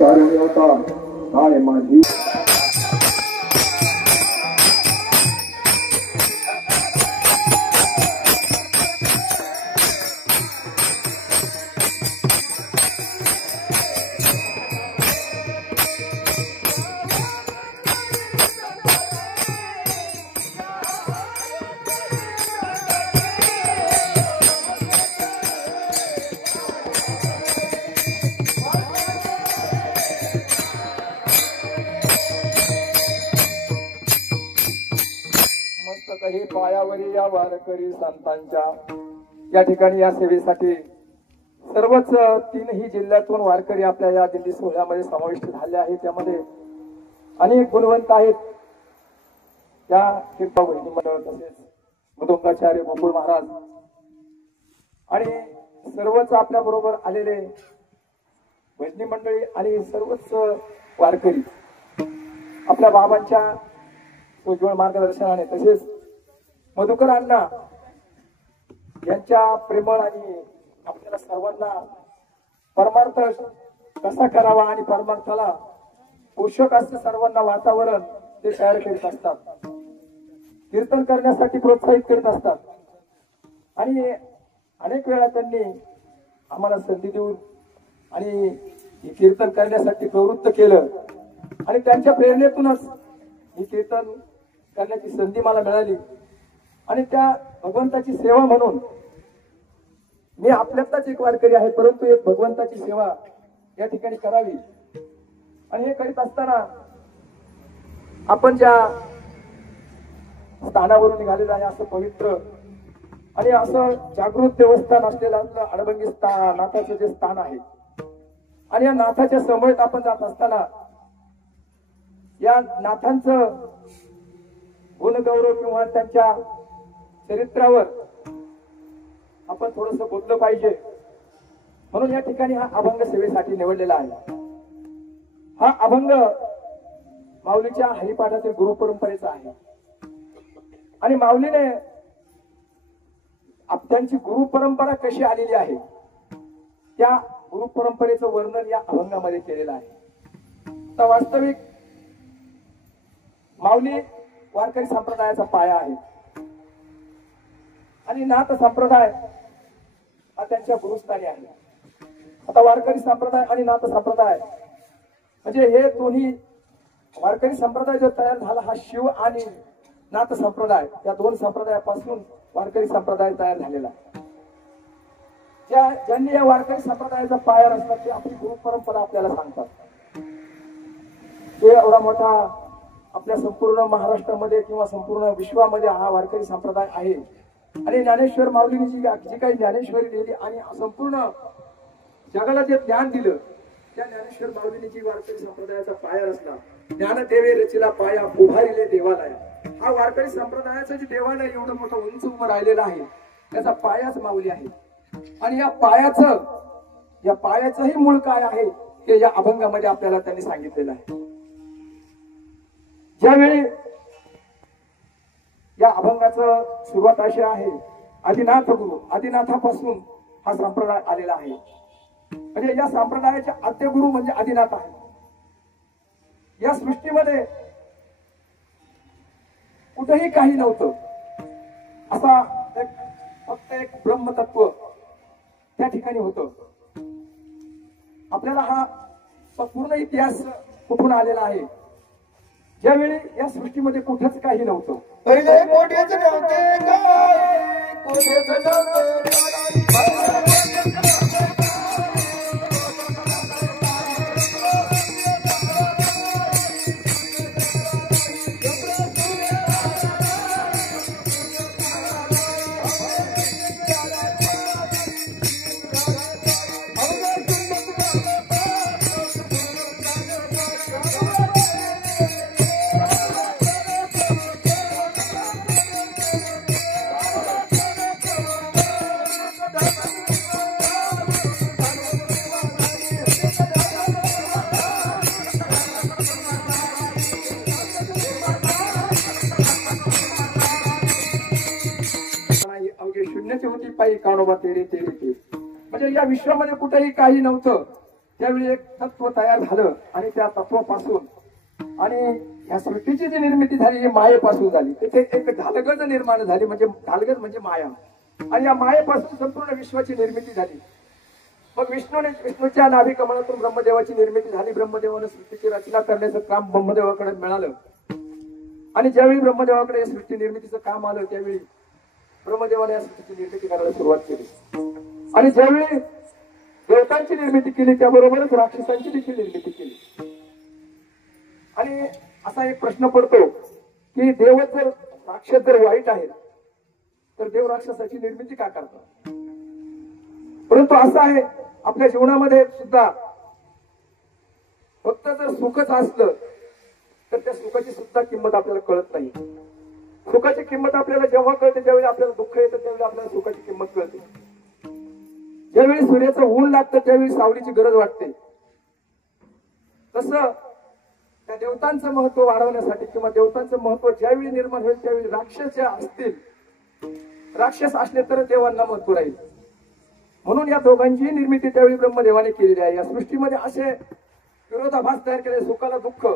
कारण होता काय माझी काही पायावरी या वारकरी संतांच्या या ठिकाणी या सेवेसाठी सर्वच तीनही जिल्ह्यातून वारकरी आपल्या या दिल्ली सोहळ्यामध्ये समाविष्ट झाले आहेत। त्यामध्ये अनेक गुणवंत आहेत। त्या कीर्तन वहिनी मंडळ तसेच मधुंगाचार्य गोकुळ महाराज आणि सर्वच आपल्या बरोबर आलेले वहिनी मंडळी आणि सर्वच वारकरी आपल्या बाबांच्या उज्ज्वल मार्गदर्शनाने तसेच मधुकर अण्णा यांच्या प्रेमळ आणि आपल्याला सर्वांना परमार्थ कसा करावा आणि परमार्थाला पोषक असं सर्वांना वातावरण ते तयार करीत असतात। कीर्तन करण्यासाठी प्रोत्साहित करीत असतात आणि अनेक वेळा त्यांनी आम्हाला संधी देऊन आणि कीर्तन करण्यासाठी प्रवृत्त केलं आणि त्यांच्या प्रेरणेतूनच ही कीर्तन करण्याची संधी मला मिळाली आणि त्या भगवंताची सेवा म्हणून मी आपल्यातच एक वारकरी आहे, परंतु एक भगवंताची सेवा या ठिकाणी करावी आणि हे करीत असताना आपण ज्या स्थानावरून निघालेलं आहे असं पवित्र आणि असं जागृत देवस्थान असलेलं आपलं अडबंगी नाथाचं जे स्थान आहे आणि या नाथाच्या समवेत आपण जात असताना या नाथांचं गुणगौरव किंवा त्यांच्या चरित्रावर आपण थोडस बोललं पाहिजे म्हणून या ठिकाणी हा अभंग सेवेसाठी निवडलेला आहे। हा अभंग माऊलीच्या हरिपाठातील गुरु परंपरेचा आहे आणि माऊलीने त्यांची गुरु परंपरा कशी आलेली आहे त्या गुरु परंपरेचं वर्णन या अभंगामध्ये केलेलं आहे। तर वास्तविक माऊली वारकरी संप्रदायाचा पाया आहे आणि नाथ संप्रदाय हा त्यांच्या गुरुस्थानी आहे। आता वारकरी संप्रदाय आणि नाथ संप्रदाय म्हणजे हे दोन्ही वारकरी संप्रदाय जो तयार झाला हा शिव आणि नाथ संप्रदाय या दोन संप्रदायापासून वारकरी संप्रदाय तयार झालेला आहे। ज्यांनी या वारकरी संप्रदायाचा पाया रचला ते आपली गुरु परंपरा आपल्याला सांगतात। ते एवढा मोठा आपल्या संपूर्ण महाराष्ट्रामध्ये किंवा संपूर्ण विश्वामध्ये हा वारकरी संप्रदाय आहे आणि ज्ञानेश्वर माऊलींनी जी काही ज्ञानेश्वरी दिली आणि संपूर्ण जगाला जे ज्ञान दिलं त्या ज्ञानेश्वर माऊलींनी जी वारकरी संप्रदायाचा पाया रचला ज्ञानदेवे रचिला पाया उभारिले देवालय हा वारकरी संप्रदायाचं जे देवालय एवढं मोठं उंच उभं राहिलेलं आहे त्याचा पायाच माऊली आहे आणि या पायाचंही मूळ काय आहे ते या अभंगामध्ये आपल्याला त्यांनी सांगितलेलं आहे। ज्यावेळी या अभंगाचं सुरुवात अशी आहे आदिनाथ गुरु आदिनाथापासून हा संप्रदाय आलेला आहे म्हणजे या संप्रदायाचे आद्य गुरु म्हणजे आदिनाथ आहे। या सृष्टीमध्ये कुठेही काही नव्हतं असा फक्त एक ब्रह्मतत्व त्या ठिकाणी होतं। आपल्याला हा पूर्ण इतिहास कुठून आलेला आहे ज्यावेळी या सृष्टीमध्ये कुठंच काही नव्हतं पहिले कोठेच नव्हते कोठेच नव्हते शून्याची होती पायी कानोबा तेरे तेरे ते म्हणजे या विश्वामध्ये कुठेही काही नव्हतं त्यावेळी एक तत्व तयार झालं आणि त्या तत्वापासून आणि या सृष्टीची जी निर्मिती झाली ही मायेपासून झाली. तिथे एक ढालगज निर्माण झाली, म्हणजे ढालगज म्हणजे माया, आणि या मायेपासून संपूर्ण विश्वाची निर्मिती झाली. मग विष्णूच्या नाभी कमळातून ब्रह्मदेवाची निर्मिती झाली. ब्रह्मदेवाने सृष्टीची रचना करण्याचं काम ब्रह्मदेवाकडे मिळालं आणि ज्यावेळी ब्रह्मदेवाकडे या सृष्टी निर्मितीचं काम आलं त्यावेळी ब्रह्मदेवाने या सृष्टीची निर्मिती करायला सुरुवात केली. आणि ज्यावेळी देवतांची निर्मिती केली त्याबरोबरच राक्षसांची देखील निर्मिती केली. आणि असा एक प्रश्न पडतो की देव जर राक्षस जर वाईट आहेत तर देव राक्षसाची निर्मिती का करतात. परंतु असं आहे आपल्या जीवनामध्ये सुद्धा फक्त जर सुखच असलं तर त्या सुखाची सुद्धा किंमत आपल्याला कळत नाही. सुखाची किंमत आपल्याला जेव्हा कळते त्यावेळी आपल्याला दुःख येतं, त्यावेळी आपल्याला सुखाची किंमत कळते. ज्यावेळी सूर्याचं ऊन लागतं त्यावेळी सावलीची गरज वाटते. तसं त्या देवतांचं महत्व वाढवण्यासाठी किंवा देवतांचं महत्व ज्यावेळी निर्माण होईल त्यावेळी राक्षस जे असतील, राक्षस असले तर देवांना महत्व राहील. म्हणून या दोघांची निर्मिती त्यावेळी ब्रह्मदेवाने केलेली आहे. या सृष्टीमध्ये असे विरोधाभास तयार केले. सुखाला दुःख,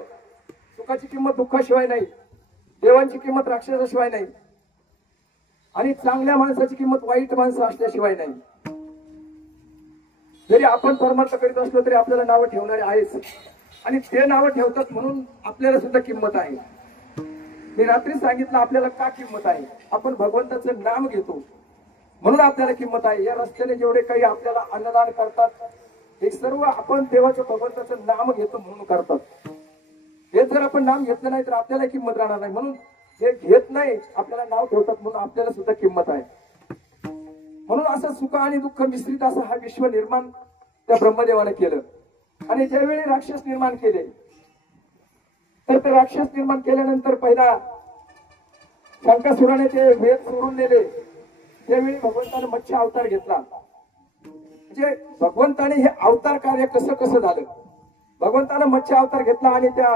सुखाची किंमत दुःखाशिवाय नाही, देवांची किंमत राक्षसाशिवाय नाही, आणि चांगल्या माणसाची किंमत वाईट माणसं असल्याशिवाय नाही. जरी आपण परमार्थ करीत असलो तरी आपल्याला नावं ठेवणारे आहेच, आणि ते नावं ठेवतात म्हणून आपल्याला सुद्धा किंमत आहे. मी रात्री सांगितलं आपल्याला का किंमत आहे. आपण भगवंताचं नाम घेतो म्हणून आपल्याला किंमत आहे. या रस्त्याने जेवढे काही आपल्याला अन्नदान करतात हे सर्व आपण देवाचं भगवंताचं नाम घेतो म्हणून करतात. हे जर आपण नाम घेतलं नाही तर आपल्याला किंमत राहणार नाही. म्हणून जे घेत नाही आपल्याला नाव ठेवतात म्हणून आपल्याला सुद्धा किंमत आहे. म्हणून असं सुख आणि दुःख मिश्रित असं हा विश्व निर्माण त्या ब्रह्मदेवाने केलं. आणि ज्यावेळी राक्षस निर्माण केले तर ते राक्षस निर्माण केल्यानंतर पहिला शंकासुराने ते वेद सोडून नेले. त्यावेळी भगवंताने मत्स्य अवतार घेतला. म्हणजे भगवंताने हे अवतार कार्य कसं कसं झालं. भगवंताने मत्स्य अवतार घेतला आणि त्या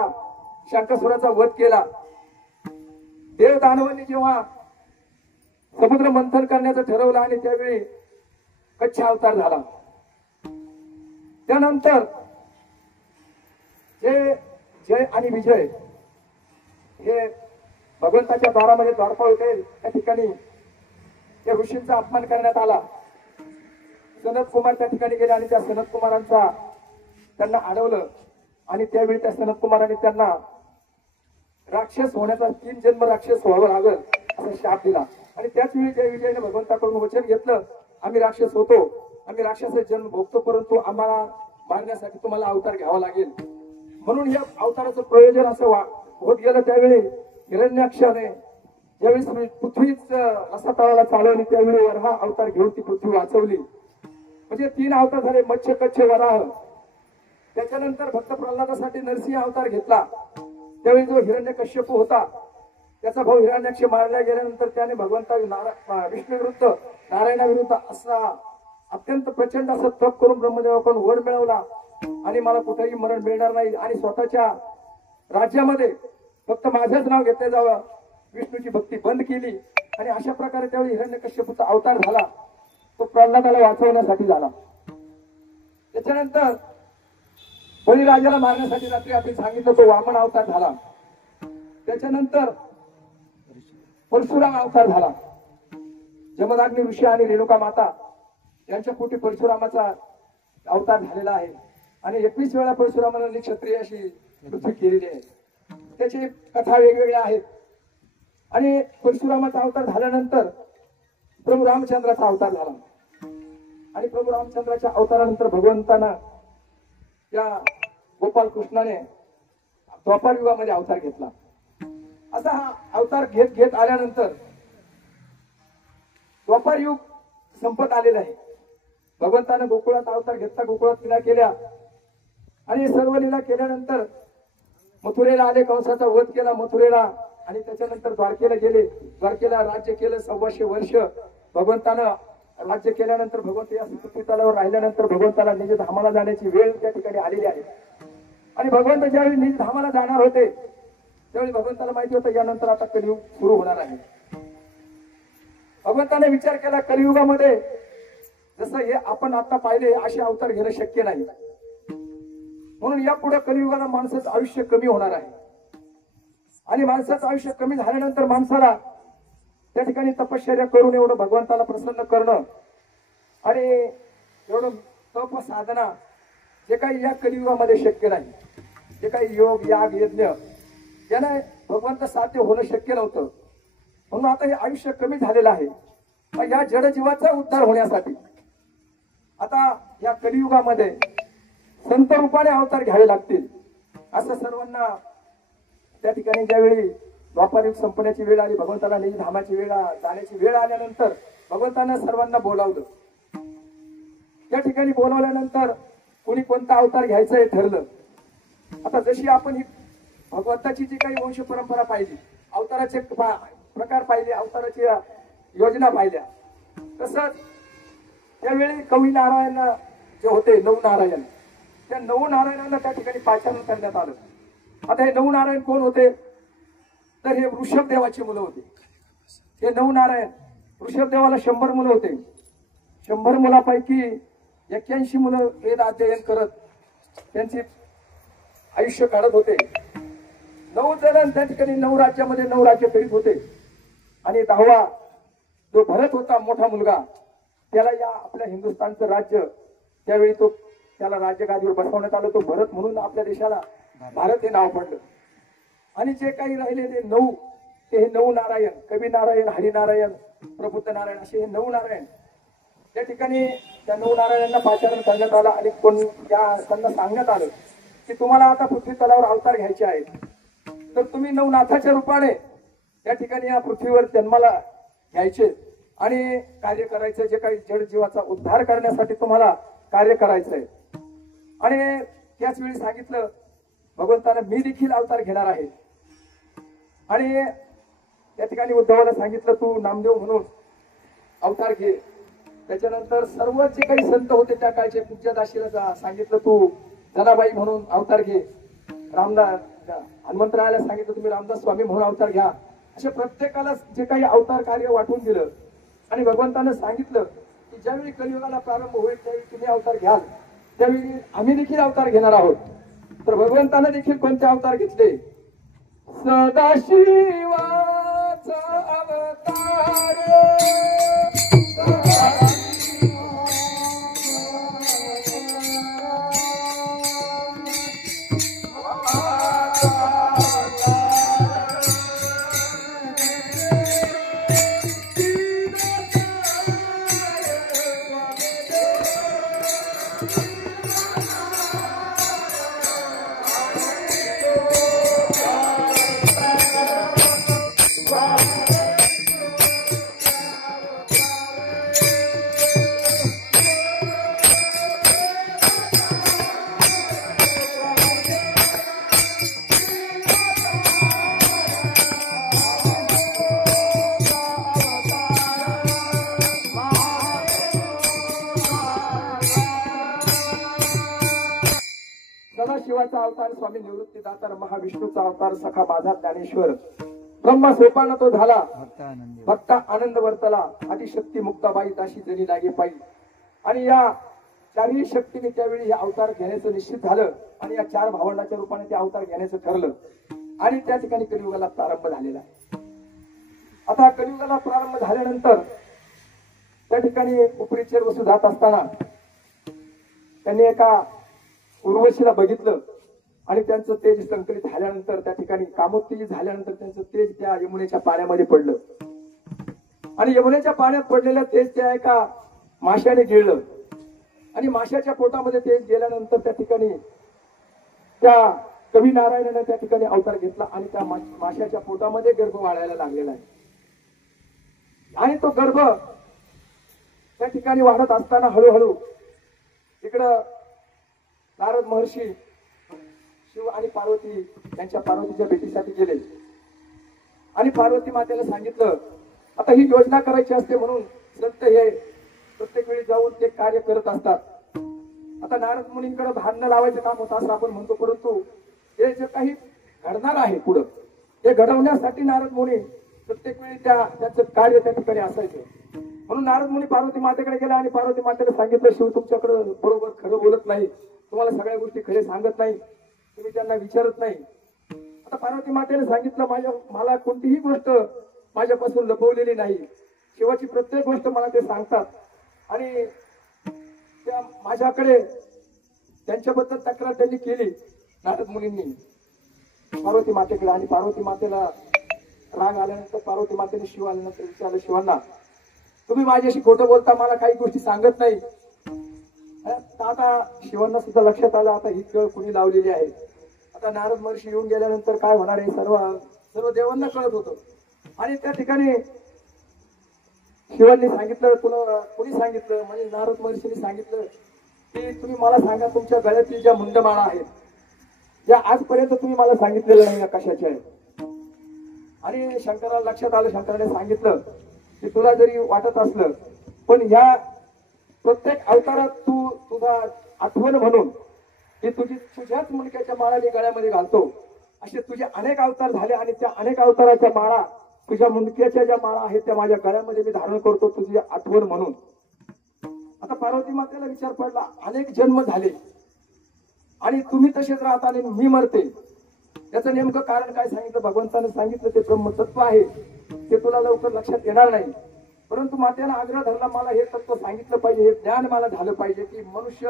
शंकासुराचा वध केला. देव दानवांनी जेव्हा समुद्र मंथन करण्याचं ठरवलं आणि त्यावेळी कच्छ अवतार झाला. त्यानंतर जय आणि विजय हे भगवंताच्या द्वारामध्ये द्वारपाळ होते. त्या ठिकाणी त्या ऋषींचा अपमान करण्यात आला. सनत कुमार त्या ठिकाणी गेले आणि त्या सनत कुमारांचा त्यांना अडवलं आणि त्यावेळी त्या सनत कुमारांनी त्यांना राक्षस होण्याचा 3 जन्म राक्षस व्हावं लागल असा शाप दिला. आणि त्याच वेळी जय विजयने भगवंताकडून वचन घेतलं, आम्ही राक्षस होतो, आम्ही राक्षसाचे जन्म भोगतो, परंतु आम्हाला मारण्यासाठी तुम्हाला अवतार घ्यावा लागेल. म्हणून या अवताराचं प्रयोजन असं होत गेलं. त्यावेळी हिरण्याक्षाने ज्यावेळी पृथ्वीच रसातळाला चालवली त्यावेळी वराह अवतार घेऊन ती पृथ्वी वाचवली. म्हणजे 3 अवतार झाले, मत्स्य कच्छ वराह. त्याच्यानंतर भक्त प्रल्हादासाठी नरसिंह अवतार घेतला. त्यावेळी जो हिरण्यकश्यप होता त्याचा भाऊ हिरण्याक्ष मारला गेल्यानंतर त्याने भगवंता विष्णू विरुद्ध नारायणाविरुद्ध असा अत्यंत प्रचंड असं तप करून ब्रह्मदेवाकडून वर मिळवला आणि मला कुठेही मरण मिळणार नाही आणि स्वतःच्या राज्यामध्ये फक्त माझंच नाव घेतलं जावं, विष्णूची भक्ती बंद केली. आणि अशा प्रकारे त्यावेळी हिरण्यकश्यपूचा अवतार झाला तो प्रल्हादाला वाचवण्यासाठी झाला. त्याच्यानंतर बळीराजाला मारण्यासाठी रात्री आपण सांगितलं तो वामन अवतार झाला. त्याच्यानंतर परशुराम अवतार झाला. जमदग्नी ऋषी आणि रेणुका माता यांच्या पोटी परशुरामाचा अवतार झालेला आहे. आणि 21 वेळा परशुरामाने क्षत्रिय अशी पृथ्वी केलेली आहे. त्याची कथा वेगवेगळ्या आहेत. आणि परशुरामाचा अवतार झाल्यानंतर प्रभू रामचंद्राचा अवतार झाला. आणि प्रभू रामचंद्राच्या अवतारानंतर भगवंतांना त्या गोपाल कृष्णाने द्वापार युगामध्ये अवतार घेतला. असा हा अवतार घेत घेत आल्यानंतर द्वापार युग संपत आलेलं आहे. भगवंताने गोकुळात अवतार घेतला, गोकुळात लीला केल्या आणि सर्व लीला केल्यानंतर मथुरेला आले, कंसाचा वध केला मथुरेला आणि त्याच्यानंतर द्वारकेला गेले. द्वारकेला राज्य केलं 125 वर्ष. भगवंतानं राज्य केल्यानंतर भगवंत या पृथ्वी तलावर राहिल्यानंतर भगवंताला निज धामाला जाण्याची वेळ त्या ठिकाणी आलेली आहे. आणि भगवंत ज्यावेळी निज धामाला जाणार होते त्यावेळी भगवंताला माहिती होतं यानंतर आता कलियुग सुरू होणार आहे. भगवंताने विचार केला कलियुगामध्ये जसं हे आपण आता पाहिले असे अवतार घेणं शक्य नाही. म्हणून यापुढे कलियुगाला माणसाचं आयुष्य कमी होणार आहे. आणि माणसाचं आयुष्य कमी झाल्यानंतर माणसाला त्या ठिकाणी तपश्चर्या करून एवढं भगवंताला प्रसन्न करणं आणि एवढं तप साधना जे काही या कलियुगामध्ये शक्य नाही, जे काही योग याग यज्ञ याला भगवंत साध्य होणं शक्य नव्हतं. म्हणून आता हे आयुष्य कमी झालेलं आहे. मग या जडजीवाचा उद्धार होण्यासाठी आता या कलियुगामध्ये संत रूपाने अवतार घ्यावे लागतील असं सर्वांना त्या ठिकाणी ज्यावेळी द्वापार युग संपण्याची वेळ आली, भगवंताला निज धामाची वेळ जाण्याची वेळ आल्यानंतर भगवंतानं सर्वांना बोलावलं. त्या ठिकाणी बोलावल्यानंतर कोणी कोणता अवतार घ्यायचं हे ठरलं. आता जशी आपण ही भगवंताची जी काही वंश परंपरा पाहिली, अवताराचे प्रकार पाहिले, अवताराची योजना पाहिल्या, तसंच त्यावेळी कवी नारायण जे होते नऊ नारायण, त्या नऊ नारायणांना त्या ठिकाणी पाचारण करण्यात आलं. आता हे नऊ नारायण कोण होते तर हे वृषभदेवाची मुलं होते. हे नऊ नारायण वृषभदेवाला 100 मुलं होते. 100 मुलापैकी 81 मुलं वेद अध्ययन करत त्यांचे आयुष्य काढत होते. 9 जण त्या ठिकाणी 9 राज्यामध्ये 9 राज्य करीत होते. आणि 10वा जो भरत होता मोठा मुलगा, त्याला या आपल्या हिंदुस्थानचं राज्य त्यावेळी त्याला राज्यगादीवर बसवण्यात आलं. तो भरत म्हणून आपल्या देशाला भारत हे नाव पडलं. आणि जे काही राहिले ते 9 ते हे 9 नारायण, कवी नारायण, हरिनारायण, प्रबुद्ध नारायण असे हे 9 नारायण त्या ठिकाणी त्या 9 नारायणांना पाचारण करण्यात आलं. आणि त्यांना सांगण्यात आलं की तुम्हाला आता पृथ्वी तलावर अवतार घ्यायचे आहेत, तर तुम्ही 9 नाथाच्या रूपाने त्या ठिकाणी या पृथ्वीवर जन्माला घ्यायचे आणि कार्य करायचं. जे काही जड जीवाचा उद्धार करण्यासाठी तुम्हाला कार्य करायचंय. आणि त्याच वेळी सांगितलं भगवंतानं मी देखील अवतार घेणार आहे. आणि त्या ठिकाणी उद्धवाला सांगितलं तू नामदेव म्हणून अवतार घे. त्याच्यानंतर सर्व जे काही संत होते त्या काळचे पूज्यदाशीला सांगितलं तू जनाबाई म्हणून अवतार घे. रामदास हनुमंतरायाला सांगितलं तुम्ही रामदास स्वामी म्हणून अवतार घ्या. अशा प्रत्येकाला जे काही अवतार कार्य वाटून दिलं. आणि भगवंतानं सांगितलं की ज्यावेळी कलियुगाला प्रारंभ होईल त्यावेळी तुम्ही अवतार घ्याल, त्यावेळी आम्ही देखील अवतार घेणार आहोत. तर भगवंतानं देखील कोणते अवतार घेतले? सदाशिवाचा अवतार, सदाशिवाचा अवतार, स्वामी निवृत्तीदाता, महाविष्णूचा अवतार, सखा माझा ज्ञानेश्वर, ब्रह्म सोपान तो झाला, भक्त आनंद वर्तला, आदिशक्ती मुक्ताबाई दाशी जणी लागे पायी. आणि या 4ही शक्तीने त्यावेळी हे अवतार घेण्याचं निश्चित झालं. आणि या 4 भावंडाच्या रूपाने ते अवतार घेण्याचं ठरलं. आणि त्या ठिकाणी कलियुगाला प्रारंभ झालेला आहे. आता कलियुगाला प्रारंभ झाल्यानंतर त्या ठिकाणी उपरीचर वसू जात असताना त्यांनी एका उर्वशीला बघितलं. आणि त्यांचं तेज संकलित झाल्यानंतर त्या ठिकाणी कामोत्तेजित झाल्यानंतर त्यांचं तेज त्या यमुनेच्या पाण्यामध्ये पडलं. आणि यमुनेच्या पाण्यात पडलेलं तेज त्या एका माशाने गिळलं. आणि माशाच्या पोटामध्ये तेज गेल्यानंतर त्या ठिकाणी त्या कवी नारायणाने त्या ठिकाणी अवतार घेतला. आणि त्या माशाच्या पोटामध्ये गर्भ वाढायला लागलेला आहे. आणि तो गर्भ त्या ठिकाणी वाढत असताना हळूहळू इकडं नारद महर्षी शिव आणि पार्वती त्यांच्या पार्वतीच्या भेटीसाठी गेले. आणि पार्वती मातेला सांगितलं आता ही योजना करायची असते म्हणून संत हे प्रत्येक वेळी जाऊन ते कार्य करत असतात. आता नारद मुनींकडे भांडण लावायचं काम होतं असं आपण म्हणतो, परंतु हे जे काही घडणार आहे पुढं हे घडवण्यासाठी नारद मुनी प्रत्येक वेळी त्यांचं कार्य त्या ठिकाणी असायचं. म्हणून नारद मुनी पार्वती मातेकडे गेला आणि पार्वती मातेला सांगितलं शिव तुमच्याकडे बरोबर खरं बोलत नाही, तुम्हाला सगळ्या गोष्टी खरे सांगत नाही, तुम्ही त्यांना विचारत नाही. आता पार्वती मातेने सांगितलं मला कोणतीही गोष्ट माझ्यापासून लपवलेली नाही. शिवाची प्रत्येक गोष्ट मला ते सांगतात आणि त्या माझ्याकडे त्यांच्याबद्दल तक्रार त्यांनी केली नारद मुनींनी पार्वती मातेकडे. आणि पार्वती मातेला राग आल्यानंतर पार्वती मातेने शिव आल्यानंतर विचारलं, शिवांना तुम्ही माझ्याशी खोटं बोलता, मला काही गोष्टी सांगत नाही. आता शिवांना सुद्धा लक्षात आलं आता ही वेळ कुणी लावलेली आहे. आता नारद महर्षी येऊन गेल्यानंतर काय होणार आहे सर्व देवांना कळत होतं. आणि त्या ठिकाणी शिवांनी सांगितलं, तुला कुणी सांगितलं म्हणजे नारद महर्षींनी सांगितलं की तुम्ही मला सांगा तुमच्या गळ्यातील ज्या मुंडमाळा आहेत या आजपर्यंत तुम्ही मला सांगितलेलं नाही कशाच्या आहेत. आणि शंकराला लक्षात आलं, शंकराने सांगितलं की तुला जरी वाटत असलं पण ह्या प्रत्येक अवतारात तू तुझा आठवण म्हणून की तुझ्याच मुंडक्याच्या माळाने गळ्यामध्ये घालतो असे तुझे अनेक अवतार झाले आणि त्या अनेक अवताराच्या माळा तुझ्या मुंडक्याच्या ज्या माळा आहेत त्या माझ्या गळ्यामध्ये मी धारण करतो तुझी आठवण म्हणून. आता पार्वती मातेला विचार पडला, अनेक जन्म झाले आणि तुम्ही तसेच राहता आणि मी मरते, याचं नेमकं कारण काय सांगितलं भगवंताने सांगितलं ते ब्रह्मतत्व आहे, ते तुला लवकर लक्षात येणार नाही. परंतु मातेला आग्रह धरला, मला हे तत्व सांगितलं पाहिजे, हे ज्ञान मला झालं पाहिजे की मनुष्य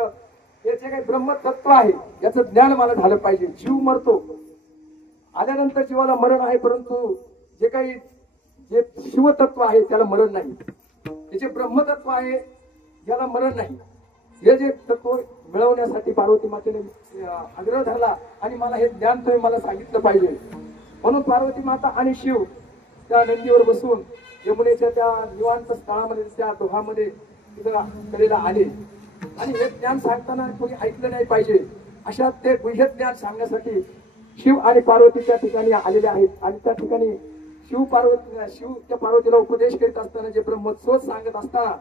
हे जे काही ब्रह्मतत्व आहे याचं ज्ञान मला झालं पाहिजे. जीव मरतो, आल्यानंतर जीवाला मरण आहे, परंतु जे काही जे शिवतत्व आहे त्याला मरण नाही, हे जे ब्रह्मतत्व आहे याला मरण नाही. हे जे तत्व मिळवण्यासाठी पार्वती मातेने आग्रह धरला आणि मला हे ज्ञान तुम्ही मला सांगितलं पाहिजे. म्हणून पार्वती माता आणि शिव त्या नंदीवर बसून यमुनेच्या त्या निवांत स्थळामध्ये त्या डोहामध्ये तिथं कडेला आले आणि हे ज्ञान सांगताना कोणी ऐकलं नाही पाहिजे अशा ते गुह्य ज्ञान सांगण्यासाठी शिव आणि पार्वती त्या ठिकाणी आलेले आहेत. आणि त्या ठिकाणी शिव त्या पार्वतीला उपदेश करीत असताना जे ब्रह्मोत्सव सांगत असताना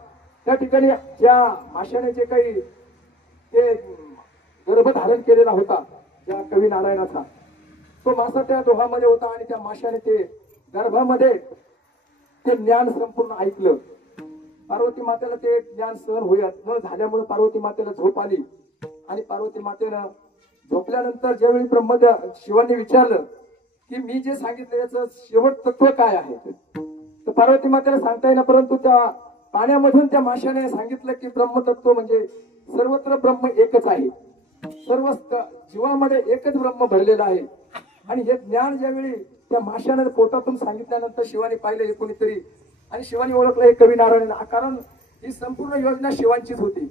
त्या ठिकाणी ज्या माशाने जे काही ते गर्भ धारण केलेला होता त्या कवी नारायणाचा, तो मासा त्या डोहामध्ये होता आणि त्या माशाने ते गर्भामध्ये ते ज्ञान संपूर्ण ऐकलं. पार्वती मातेला ते ज्ञान सहन होत न झाल्यामुळे पार्वती मातेला झोप आली आणि पार्वती मातेनं झोपल्यानंतर ज्यावेळी शिवांनी विचारलं की मी जे सांगितलं याचं शेवट तत्व काय आहे, तर पार्वती मातेला सांगता येईना, परंतु त्या पाण्यामधून त्या माशाने सांगितलं की ब्रह्मतत्व म्हणजे सर्वत्र ब्रह्म एकच आहे, सर्व जीवामध्ये एकच ब्रह्म भरलेला आहे. आणि हे ज्ञान ज्यावेळी त्या माशाने पोटातून सांगितल्यानंतर शिवानी पाहिलं हे कोणीतरी आणि शिवानी ओळखलं हे कवी नारायण, कारण ही संपूर्ण योजना शिवांचीच होती.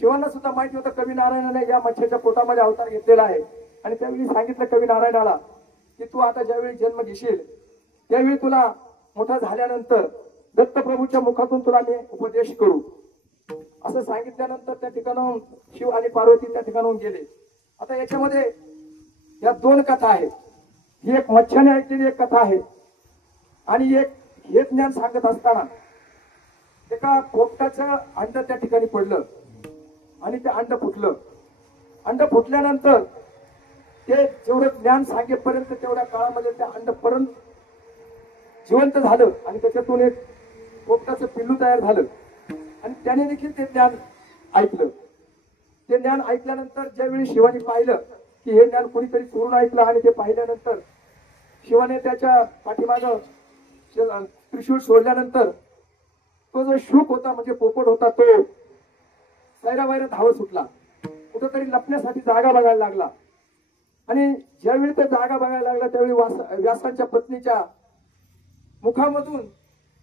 शिवांना सुद्धा माहिती होतं कवी नारायणाने या मच्छ्याच्या पोटामध्ये अवतार घेतलेला आहे. आणि त्यावेळी सांगितलं कवी नारायणाला की तू आता ज्यावेळी जन्म घेशील त्यावेळी तुला मोठा झाल्यानंतर दत्तप्रभूच्या मुखातून तुला मी उपदेश करू असं सांगितल्यानंतर त्या ठिकाणाहून शिव आणि पार्वती त्या ठिकाणाहून गेले. आता याच्यामध्ये या दोन कथा आहेत, ही एक मच्छ्याने ऐकलेली एक कथा आहे आणि एक हे ज्ञान सांगत असताना एका पोपटाचं अंड त्या ठिकाणी पडलं आणि ते अंड फुटलं. अंड फुटल्यानंतर ते जेवढं ज्ञान सांगेपर्यंत तेवढ्या काळामध्ये त्या अंड परत जिवंत झालं आणि त्याच्यातून एक पोपटाचं पिल्लू तयार झालं आणि त्याने देखील ते ज्ञान ऐकलं. ते ज्ञान ऐकल्यानंतर ज्यावेळी शिवानी पाहिलं की हे ज्ञान कोणीतरी चोरून ऐकलं आणि ते पाहिल्यानंतर शिवाने त्याच्या पाठीमागं त्रिशूळ सोडल्यानंतर तो जो शुक होता म्हणजे पोपट होता तो सैरावैरा धावत सुटला, कुठंतरी लपण्यासाठी जागा बघायला लागला. आणि ज्यावेळी तो जागा बघायला लागला त्यावेळी व्यासांच्या पत्नीच्या मुखामधून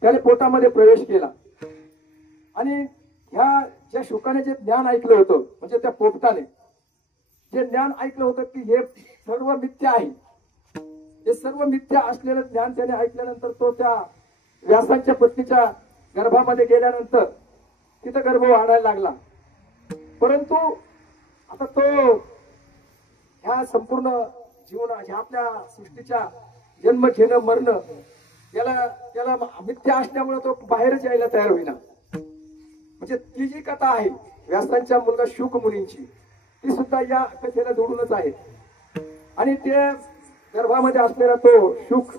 त्याने पोटामध्ये प्रवेश केला. आणि ह्या ज्या शुकाने जे ज्ञान ऐकलं होतं म्हणजे त्या पोपटाने जे ज्ञान ऐकलं होतं की हे सर्व मिथ्या आहे, हे सर्व मिथ्या असलेलं ज्ञान त्याने ऐकल्यानंतर तो त्या व्यासांच्या पत्नीच्या गर्भामध्ये गेल्यानंतर तिथं गर्भ वाढायला लागला. परंतु आता तो ह्या संपूर्ण ह्या आपल्या सृष्टीच्या जन्म घेणं मरणं त्याला मिथ्या असल्यामुळे तो बाहेरच यायला तयार होईना. म्हणजे ती जी कथा आहे व्यासांच्या मुलगा शुक मुनींची ती सुद्धा या कथेला जोडूनच आहे. आणि ते गर्भामध्ये असलेला तो शुक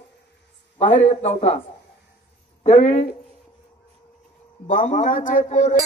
बाहेर येत नव्हता. त्यावेळी बामणाचे पोरे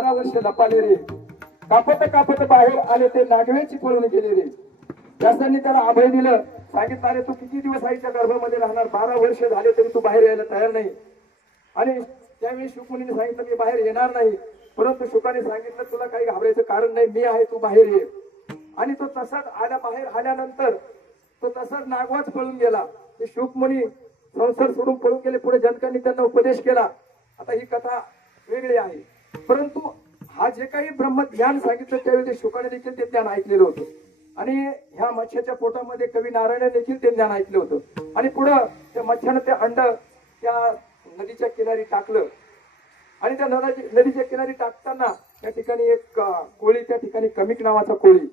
12 वर्ष लपाले रे. कापत कापत बाहेर आले ते नागवेची पळून गेले रे. व्यासांनी त्याला अभय दिलं. सांगितलं अरे तू किती दिवस आईच्या गर्भामध्ये राहणार, 12 वर्ष झाले तरी तू बाहेर यायला तयार नाही. आणि त्यावेळी शुकमुनीने सांगितलं मी बाहेर येणार नाही. परंतु शुकाने सांगितलं तुला काही घाबरायचं कारण नाही, मी आहे, तू बाहेर ये. आणि तो तसाच बाहेर आल्यानंतर तो तसाच नागवाच पळून गेला. ते शुकमुनी संसार सोडून पळून गेले. पुढे जनकांनी त्यांना उपदेश केला. आता ही कथा वेगळी आहे, परंतु हा जे काही ब्रह्मज्ञान सांगितलं त्यावेळी ते शुकाने देखील ते ज्ञान ऐकलेलं होतं. आणि ह्या मत्स्याच्या पोटामध्ये कवी नारायण देखील ते ज्ञान ऐकलं होतं. आणि पुढं त्या मत्स्यानं ते अंड त्या नदीच्या किनारी टाकलं. आणि त्या नदीच्या किनारी टाकताना त्या ठिकाणी एक कोळी, त्या ठिकाणी कमिक नावाचा कोळी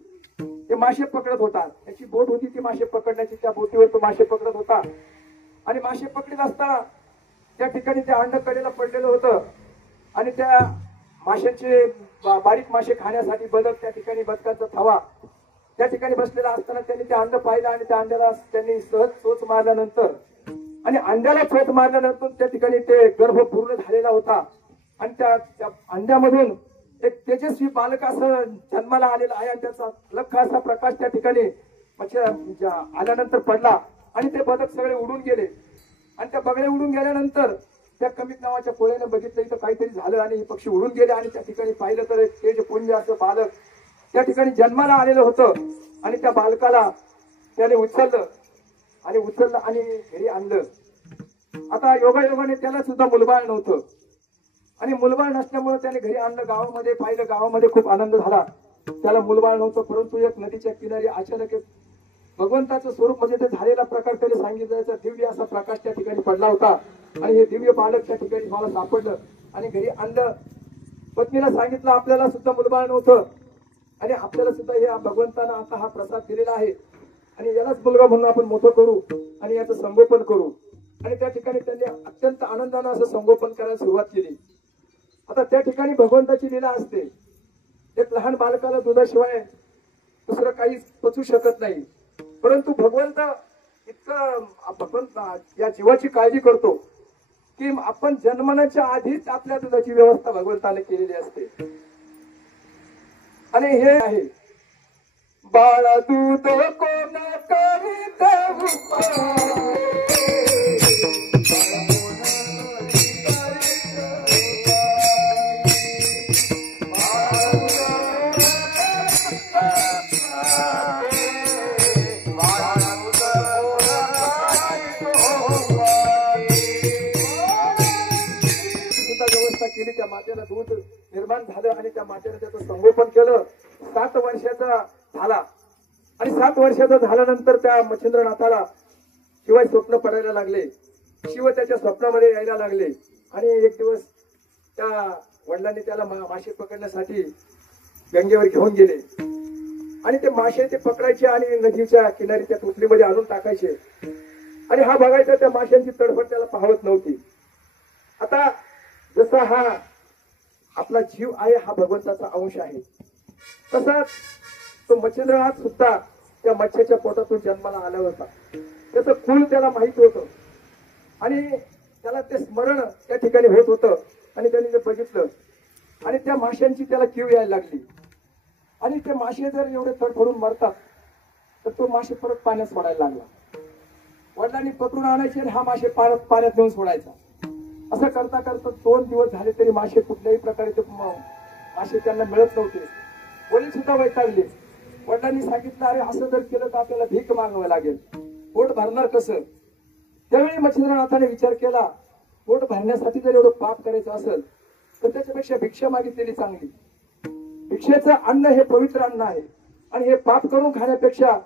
ते मासे पकडत होता. त्याची बोट होती ती मासे पकडण्याची. त्या बोटीवर तो मासे पकडत होता. आणि मासे पकडत असताना त्या ठिकाणी ते अंड कडेला पडलेलं होतं. आणि त्या माशांचे बारीक मासे खाण्यासाठी बदक त्या ठिकाणी, बदकांचा थवा त्या ठिकाणी बसलेला असताना त्यांनी ते अंड पाहिलं. आणि त्या अंड्याला त्यांनी सहज चोच मारल्यानंतर, आणि अंड्याला चोच मारल्यानंतर त्या ठिकाणी ते गर्भ पूर्ण झालेला होता. आणि त्या अंड्यामधून एक तेजस्वी बालक असं जन्माला आलेला आहे. आणि त्याचा लख असा प्रकाश त्या ठिकाणी आल्यानंतर पडला. आणि ते बदक सगळे उडून गेले. आणि त्या बगळे उडून गेल्यानंतर त्या कमिक नावाच्या कोळ्याने बघितलं इथं काहीतरी झालं. आणि हे पक्षी उडून गेले. आणि त्या ठिकाणी पाहिलं तर एक तेजपुंज असं बालक त्या ठिकाणी जन्माला आलेलं होतं. आणि त्या बालकाला त्याने उचललं आणि घरी आणलं. आता योगायोगाने त्याला सुद्धा मुलबाळ नव्हतं. आणि मुलबाळ नसल्यामुळे त्याने घरी आणलं. गावामध्ये पाहिलं, गावामध्ये खूप आनंद झाला. त्याला मुलबाळ नव्हतं. परंतु एक नदीच्या किनारी अचानक भगवंताचं स्वरूप म्हणजे ते झालेला प्रकार त्याला सांगितलं. दिव्य असा प्रकाश त्या ठिकाणी पडला होता. आणि हे दिव्य बालक त्या ठिकाणी मला सापडलं. आणि घरी आणलं. पत्नीला सांगितलं आपल्याला सुद्धा मुलबाळ नव्हतं. आणि आपल्याला सुद्धा हे भगवंतानं आता हा प्रसाद दिलेला आहे. आणि यालाच मुलगा म्हणून आपण मोठं करू आणि याचं संगोपन करू. आणि त्या ठिकाणी त्यांनी अत्यंत आनंदानं असं संगोपन करायला सुरुवात केली. आता त्या ठिकाणी भगवंताची लीला असते. एक लहान बालकाला दुधाशिवाय दुसरं काही पचू शकत नाही. परंतु भगवंत या जीवाची काळजी करतो की आपण जन्मण्याच्या आधीच आपल्या दुधाची व्यवस्था भगवंताने केलेली असते. आणि हे आहे बाळा दूध कोण करीत केली. त्या मातेला दूध निर्माण झालं आणि त्या मातेने त्याचं संगोपन केलं. 7 वर्षाचा झाला. आणि 7 वर्षाचा झाल्यानंतर त्या मच्छिंद्रनाथाला शिवाय स्वप्न पडायला लागले. शिव त्याच्या स्वप्नामध्ये यायला लागले. आणि एक दिवस त्या वडिलांनी त्याला मासे पकडण्यासाठी गंगेवर घेऊन गेले. आणि ते मासे ते पकडायचे आणि नदीच्या किनारी त्या टोपलीमध्ये आणून टाकायचे. आणि हा बघायचा त्या माशांची तडफड त्याला पाहत नव्हती. आता जसा हा आपला जीव आहे हा भगवंताचा अंश आहे, तसाच तो मच्छिंद्रनाथ सुद्धा त्या मत्स्याच्या पोटातून जन्माला आला होता. त्याचं कुळ त्याला माहित होतं. आणि त्याला ते स्मरण त्या ठिकाणी होत होतं. आणि त्याने ते बघितलं. आणि त्या माशांची त्याला कीव यायला लागली. आणि ते मासे जर एवढे तडफडून मरतात तर तो मासे परत पाण्यात सोडायला लागला. वडिलांनी पकडून आणायचे आणि हा मासे पाण्यात नेऊन सोडायचा. असं करता करता 2 दिवस झाले तरी मासे कुठल्याही प्रकारे ते मासे त्यांना मिळत नव्हते. वडील सुद्धा वैतागले. वडिलांनी सांगितलं अरे असं जर केलं तर आपल्याला भीक मागावं लागेल, पोट भरणार कसं. त्यावेळी मच्छिंद्रनाथाने विचार केला पोट भरण्यासाठी जर एवढं पाप करायचं असेल तर त्याच्यापेक्षा भिक्षा मागितलेली चांगली. भिक्षेचं अन्न हे पवित्र अन्न आहे. आणि हे पाप करून खाण्यापेक्षा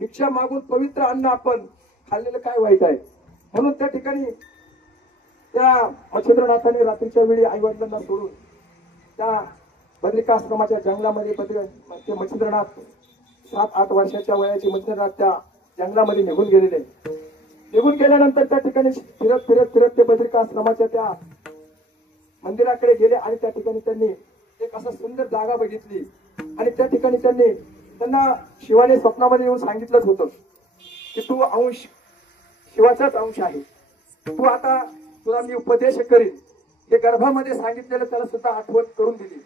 भिक्षा मागून पवित्र अन्न आपण खाल्लेलं काय वाईट आहे. म्हणून त्या ठिकाणी त्या मच्छिंद्रनाथाने रात्रीच्या वेळी आई वडिलांना सोडून त्या बद्रिकाश्रमाच्या जंगलामध्ये ते मच्छिंद्रनाथ 7-8 वर्षाच्या वयाचे मच्छिंद्रनाथ त्या जंगलामध्ये निघून गेलेले. निघून गेल्यानंतर त्या ठिकाणी फिरत फिरत फिरत ते बद्रिकाश्रमाच्या त्या मंदिराकडे गेले. आणि त्या ठिकाणी त्यांनी एक असं सुंदर जागा बघितली. आणि त्या ठिकाणी त्यांना शिवाने स्वप्नामध्ये येऊन सांगितलंच होतं की तू अंश शिवाचाच अंश आहे. तू आता तुला मी उपदेश करीन हे गर्भामध्ये सांगितलेलं त्याला सुद्धा आठवण करून दिली.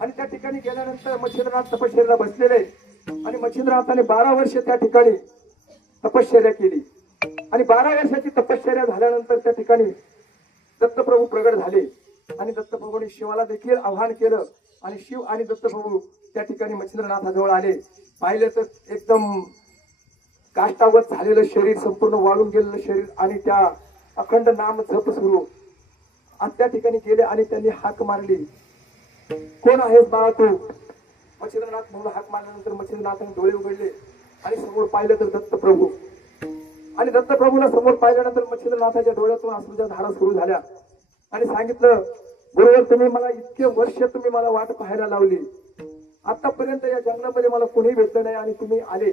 आणि त्या ठिकाणी गेल्यानंतर मच्छिंद्रनाथ तपश्चर्याला बसलेले आणि मच्छिंद्रनाथाने 12 वर्ष त्या ठिकाणी तपश्चर्या केली. आणि 12 वर्षाची तपश्चर्या झाल्यानंतर त्या ठिकाणी दत्तप्रभू प्रगट झाले आणि दत्तप्रभूने शिवाला देखील आव्हान केलं. आणि शिव आणि दत्तप्रभू त्या ठिकाणी मच्छिंद्रनाथाजवळ आले. पाहिलं तर एकदम काष्टावत झालेलं शरीर, संपूर्ण वाळून गेलेलं शरीर आणि त्या अखंड नाम जप सुरू. आणि त्या ठिकाणी गेले आणि त्यांनी हाक मारली, कोण आहेस बाळा तू? मच्छिंद्रनाथ म्हणून हाक मारल्यानंतर मच्छिंद्रनाथाने डोळे उघडले आणि समोर पाहिलं तर दत्तप्रभू. आणि दत्तप्रभूला समोर पाहिल्यानंतर मच्छिंद्रनाथाच्या डोळ्यातून अश्रूच्या धारा सुरू झाल्या. आणि सांगितलं, बरोबर तुम्ही मला इतके वर्ष तुम्ही मला वाट पाहायला लावली. आतापर्यंत या जंगलामध्ये मला कोणी भेटलं नाही आणि तुम्ही आले